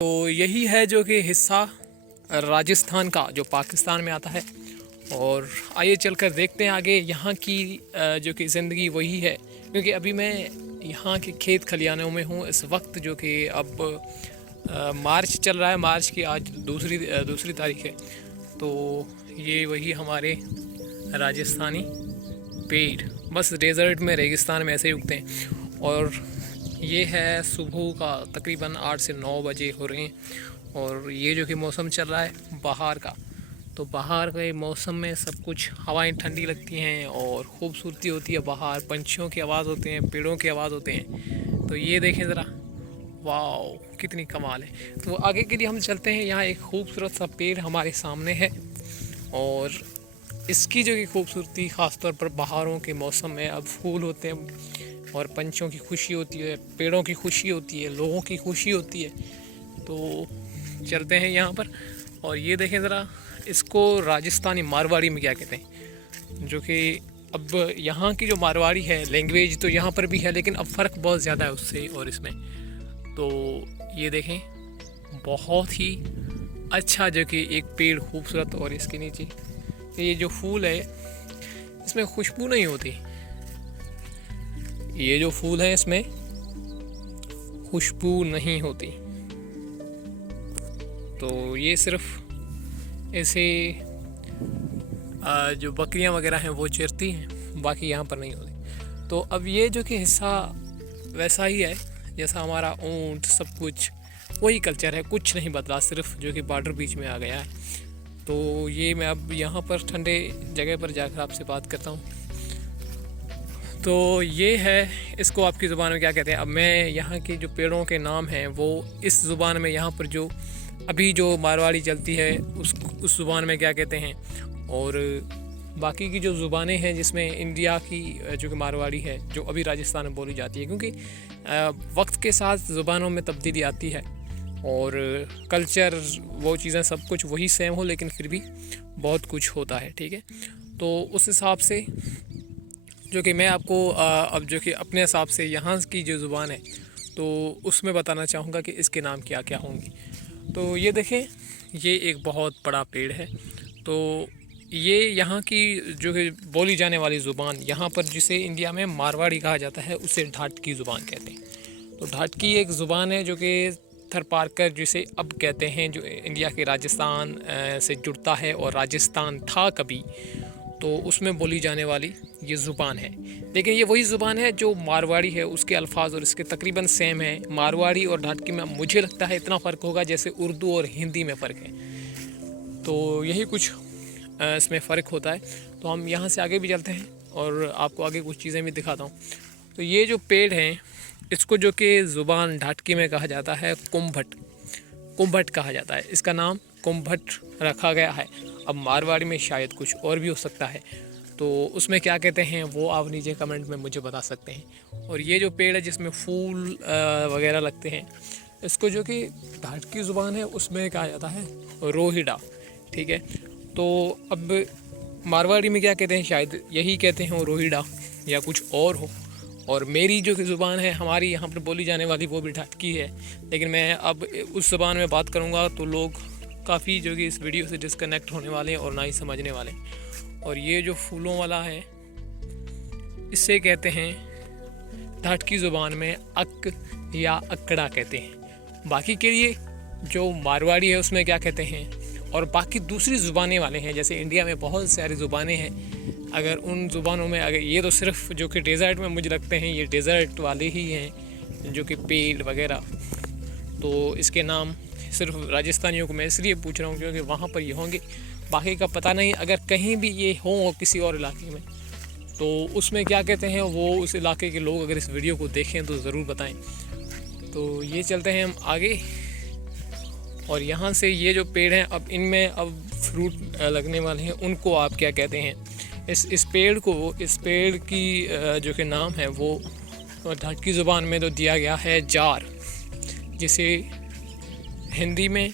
तो यही है जो कि हिस्सा राजस्थान का जो पाकिस्तान में आता है। और आइए चलकर देखते हैं आगे यहाँ की जो कि ज़िंदगी वही है, क्योंकि अभी मैं यहाँ के खेत खलिहानों में हूँ इस वक्त, जो कि अब मार्च चल रहा है। मार्च की आज दूसरी तारीख है। तो ये वही हमारे राजस्थानी पेड़ बस डेज़र्ट में, रेगिस्तान में ऐसे ही उगते हैं। और ये है सुबह का तकरीबन 8 से 9 बजे हो रहे हैं। और ये जो कि मौसम चल रहा है बाहर का, तो बाहर के मौसम में सब कुछ हवाएं ठंडी लगती हैं और ख़ूबसूरती होती है। बाहर पंछियों की आवाज़ होते हैं, पेड़ों की आवाज़ होते हैं। तो ये देखें ज़रा, वाह कितनी कमाल है। तो आगे के लिए हम चलते हैं। यहाँ एक खूबसूरत सा पेड़ हमारे सामने है और इसकी जो कि खूबसूरती ख़ास तौर पर बाहरों के मौसम में अब फूल होते हैं और पंछियों की खुशी होती है, पेड़ों की खुशी होती है, लोगों की खुशी होती है। तो चलते हैं यहाँ पर और ये देखें ज़रा, इसको राजस्थानी मारवाड़ी में क्या कहते हैं, जो कि अब यहाँ की जो मारवाड़ी है लैंग्वेज तो यहाँ पर भी है, लेकिन अब फ़र्क बहुत ज़्यादा है उससे और इसमें। तो ये देखें, बहुत ही अच्छा जो कि एक पेड़ खूबसूरत, और इसके नीचे ये जो फूल है इसमें खुशबू नहीं होती। ये जो फूल है इसमें खुशबू नहीं होती। तो ये सिर्फ ऐसे जो बकरियां वगैरह हैं वो चरती हैं, बाकी यहाँ पर नहीं होती। तो अब ये जो कि हिस्सा वैसा ही है जैसा हमारा ऊंट, सब कुछ वही कल्चर है, कुछ नहीं बदला, सिर्फ जो कि बॉर्डर बीच में आ गया है। तो ये मैं अब यहाँ पर ठंडे जगह पर जाकर आपसे बात करता हूँ। तो ये है, इसको आपकी ज़ुबान में क्या कहते हैं। अब मैं यहाँ के जो पेड़ों के नाम हैं वो इस ज़ुबान में, यहाँ पर जो अभी जो मारवाड़ी चलती है उस ज़ुबान में क्या कहते हैं। और बाकी की जो ज़ुबानें हैं जिसमें इंडिया की जो कि मारवाड़ी है, जो अभी राजस्थान में बोली जाती है, क्योंकि वक्त के साथ ज़ुबानों में तब्दीली आती है और कल्चर, वो चीज़ें सब कुछ वही सेम हो, लेकिन फिर भी बहुत कुछ होता है। ठीक है, तो उस हिसाब से जो कि मैं आपको अब जो कि अपने हिसाब से यहाँ की जो ज़ुबान है तो उसमें बताना चाहूँगा कि इसके नाम क्या क्या होंगे। तो ये देखें, ये एक बहुत बड़ा पेड़ है। तो ये यहाँ की जो है बोली जाने वाली ज़ुबान, यहाँ पर जिसे इंडिया में मारवाड़ी कहा जाता है, उसे ढाटकी ज़ुबान कहते हैं। तो ढाटकी एक ज़ुबान है जो कि थरपारकर जिसे अब कहते हैं, जो इंडिया के राजस्थान से जुड़ता है और राजस्थान था कभी, तो उसमें बोली जाने वाली ये ज़ुबान है। लेकिन ये वही ज़ुबान है जो मारवाड़ी है, उसके अल्फाज और इसके तकरीबन सेम है। मारवाड़ी और ढाटकी में मुझे लगता है इतना फ़र्क होगा जैसे उर्दू और हिंदी में फ़र्क है। तो यही कुछ इसमें फ़र्क होता है। तो हम यहाँ से आगे भी चलते हैं और आपको आगे कुछ चीज़ें भी दिखाता हूँ। तो ये जो पेड़ हैं, इसको जो कि ज़ुबान ढाटकी में कहा जाता है कुम्भट कहा जाता है। इसका नाम कुम्भट रखा गया है। अब मारवाड़ी में शायद कुछ और भी हो सकता है, तो उसमें क्या कहते हैं वो आप नीचे कमेंट में मुझे बता सकते हैं। और ये जो पेड़ है जिसमें फूल वगैरह लगते हैं, इसको जो कि ढाटकी ज़ुबान है उसमें कहा जाता है रोहिड़ा। ठीक है, तो अब मारवाड़ी में क्या कहते हैं, शायद यही कहते हैं रोहिड़ा या कुछ और हो। और मेरी जो कि ज़ुबान है, हमारी यहाँ पर बोली जाने वाली, वो भी ढाटकी है। लेकिन मैं अब उस ज़ुबान में बात करूँगा तो लोग काफ़ी जो कि इस वीडियो से डिस्कनेक्ट होने वाले हैं और ना ही समझने वाले। और ये जो फूलों वाला है, इससे कहते हैं ढाटकी ज़ुबान में अक या अकड़ा कहते हैं। बाकी के लिए जो मारवाड़ी है उसमें क्या कहते हैं, और बाकी दूसरी ज़ुबानें वाले हैं, जैसे इंडिया में बहुत सारी ज़ुबानें हैं। अगर उन ज़ुबानों में, अगर ये तो सिर्फ जो कि डेज़र्ट में मुझे लगते हैं ये डेज़र्ट वाले ही हैं जो कि पेड़ वगैरह, तो इसके नाम सिर्फ राजस्थानियों को मैं इसलिए पूछ रहा हूँ क्योंकि वहाँ पर ये होंगे, बाकी का पता नहीं। अगर कहीं भी ये हों किसी और इलाके में, तो उसमें क्या कहते हैं वो उस इलाके के लोग अगर इस वीडियो को देखें तो ज़रूर बताएं। तो ये चलते हैं हम आगे। और यहाँ से ये जो पेड़ हैं, अब इनमें अब फ्रूट लगने वाले हैं, उनको आप क्या कहते हैं। इस पेड़ की जो कि नाम है वो ढाटकी ज़ुबान में तो दिया गया है जार, जिसे हिंदी में